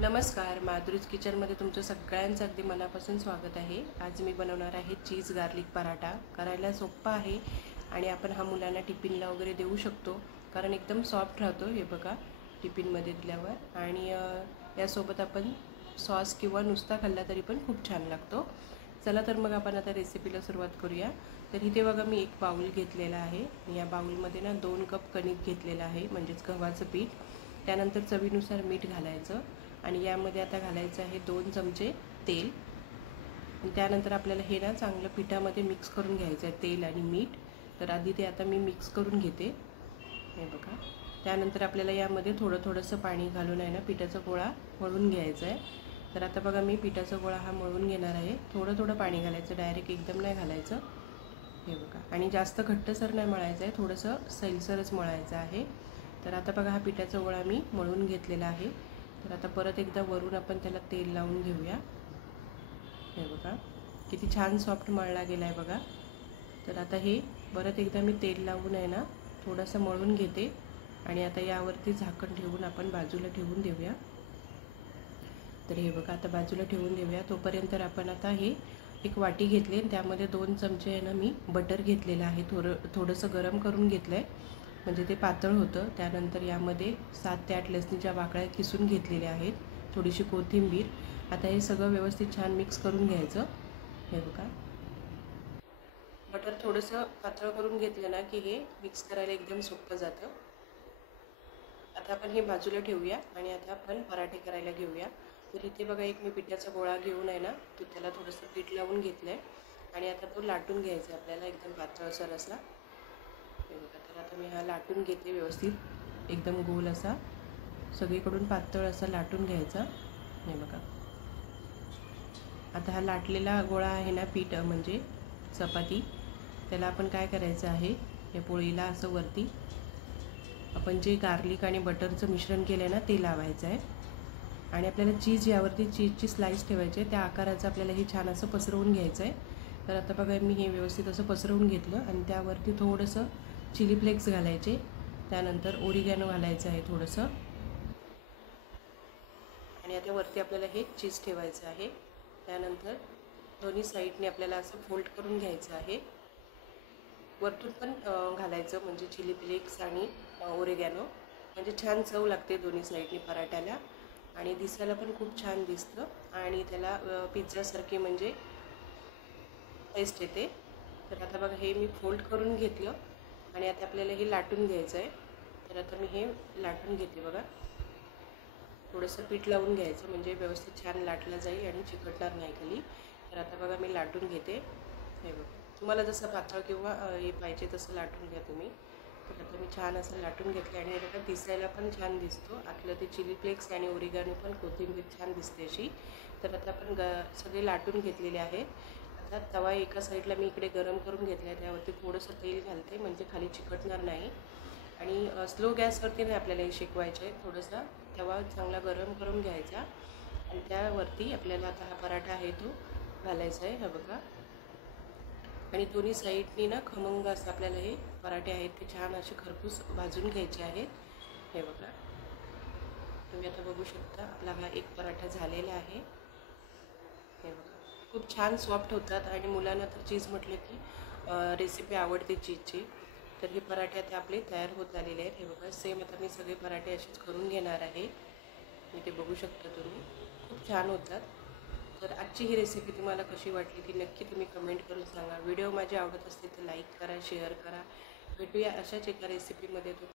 नमस्कार, माधुरीज किचनमध्ये तुमचं सगळ्यांचं अगदी मनापासून स्वागत आहे। आज मी बनवणार आहे चीज गार्लिक पराठा। करायला सोपा आहे आणि आपण हा मुलांना टिफिनला वगैरे देऊ शकतो, कारण एकदम सॉफ्ट राहतो। हे बघा, टिफिनमध्ये दिल्यावर आणि यासोबत आपण सॉस किंवा नुसता खाल्ला तरी पण खूप छान लागतो। चला तर मग आपण आता रेसिपीला सुरुवात करूया। तर इथे बघा, मी एक बाउल घेतलेला आहे। या बाउलमध्ये ना 2 कप कणिक घेतलेलं आहे, म्हणजेच गव्हाचं पीठ। त्यानंतर चवीनुसार मीठ घालायचं आणि यामध्ये आता घालायचं आहे 2 चमचे तेल। त्यानंतर आपल्याला हे ना चांगलं पिठामध्ये मिक्स करून घ्यायचं आहे, तेल आणि मीठ। तर आधी ते आता मी मिक्स करून घेते, हे बघा। त्यानंतर आपल्याला यामध्ये थोडंसं पाणी घालून आहे ना पिठाचा गोळा मळून घ्यायचा आहे। तर आता बघा, मी पिठाचा गोळा हा मळून घेणार आहे। थोडं पाणी घालायचं, डायरेक्ट एकदम नाही घालायचं, हे बघा। आणि जास्त घट्टसर नाही मळायचं आहे, थोडंसं सैलसरच मळायचं आहे। तर आता बघा, हा पिठाचा गोळा मी मळून घेतलेला आहे। तर आता परत एकदा वरून आपण त्याला तेल लावून घेऊया, हे बघा किती छान सॉफ्ट मळला गेला आहे बघा। तर आता हे परत एकदा मी तेल लावून आहे ना थोडंसं मळून घेते आणि आता यावरती झाकण ठेवून आपण बाजूला ठेवून देऊया। तर हे बघा, आता बाजूला ठेवून देऊया। तोपर्यंत आपण आता हे एक वाटी घेतली आणि त्यामध्ये 2 चमचे आहे ना मी बटर घेतलेलं आहे। थोडंसं गरम करून घेतलं आहे, म्हणजे ते पातळ होतं। त्यानंतर यामध्ये 7 ते 8 लसणीच्या पाकळ्या किसून घेतलेल्या आहेत, थोडीशी कोथिंबीर। आता हे सगळं व्यवस्थित छान मिक्स करून घ्यायचं, हे बघा। बटर थोडंसं पातळ करून घेतलं ना की हे मिक्स करायला एकदम सोपं जातं। आता आपण हे बाजूला ठेवूया आणि आता आपण पराठे करायला घेऊया। तर इथे बघा, एक मी पिठाचा गोळा घेऊन आहे ना, तो त्याला थोडंसं पीठ लावून घेतलं आहे आणि आता तो लाटून घ्यायचा आपल्याला एकदम पातळसर असा, हे बघा। तर आता मी हा लाटून घेते व्यवस्थित, एकदम गोल असा, सगळीकडून पातळ असा लाटून घ्यायचा, हे बघा। आता हा लाटलेला गोळा आहे ना, पीठ म्हणजे चपाती, त्याला आपण काय करायचं आहे, या पोळीला असं वरती आपण जे गार्लिक आणि बटरचं मिश्रण केलं आहे ना ते लावायचं आहे आणि आपल्याला चीज यावरती चीजची स्लाइस ठेवायची आहे। त्या आकाराचं आपल्याला हे छान असं पसरवून घ्यायचं आहे। तर आता बघा, मी हे व्यवस्थित असं पसरवून घेतलं आणि त्यावरती थोडंसं चिली फ्लेक्स घालायचे, त्यानंतर ओरिगॅनो घालायचं आहे थोडंसं, आणि आता वरती आपल्याला हे चीज ठेवायचं आहे। त्यानंतर दोन्ही साईडने आपल्याला असं फोल्ड करून घ्यायचं आहे। वरतून पण घालायचं, म्हणजे चिली फ्लेक्स आणि ओरिगॅनो, म्हणजे छान चव लागते दोन्ही साईडने पराठ्याला आणि दिसायला पण खूप छान दिसतं आणि त्याला पिझ्झासारखे म्हणजे टेस्ट येते। तर आता बघा, हे मी फोल्ड करून घेतलं आणि आता आपल्याला हे लाटून घ्यायचं आहे। तर आता मी हे लाटून घेते बघा, थोडंसं पीठ लावून घ्यायचं, म्हणजे व्यवस्थित छान लाटलं जाईल आणि चिकटणार नाही खाली। तर आता बघा, मी लाटून घेते, हे बघा। तुम्हाला जसं पातळ किंवा हे पाहिजे तसं लाटून घ्या तुम्ही। तर आता मी छान असं लाटून घेतलं आणि हे बघा, दिसायला पण छान दिसतो, आतलं ते चिली फ्लेक्स आणि ओरिगॅनो पण, कोथिंबीर छान दिसते अशी। तर आता आपण सगळे लाटून घेतलेले आहे। आता तवा एका साईडला मी इकडे गरम करून घेतला आहे, त्यावरती थोडंसं तेल घालते, म्हणजे खाली चिकटणार नाही। आणि स्लो गॅसवरती नाही आपल्याला हे शेकवायचं आहे, थोडंसं तवा चांगला गरम करून घ्यायचा आणि त्यावरती आपल्याला आता हा पराठा आहे तो घालायचा आहे, हे बघा। आणि दोन्ही साईडनी ना खमंग असं आपल्याला हे पराठे आहेत ते छान असे खरपूस भाजून घ्यायचे आहेत, हे बघा। तुम्ही आता बघू शकता, आपला हा एक पराठा झालेला आहे, हे बघा। खूप छान सॉफ्ट होतात आणि मुलांना तर चीज म्हटलं की रेसिपी आवडते चीजची। तर हे पराठे आता आपले तयार होत आलेले आहेत, हे बघा। सेम आता मी सगळे पराठे असेच करून घेणार आहे, ते बघू शकता तुम्ही, खूप छान होतात। तर आजची ही रेसिपी तुम्हाला कशी वाटली ती नक्की तुम्ही कमेंट करून सांगा। व्हिडिओ माझे आवडत असतील तर लाईक करा, शेअर करा। भेटूया अशाच एका रेसिपीमध्ये।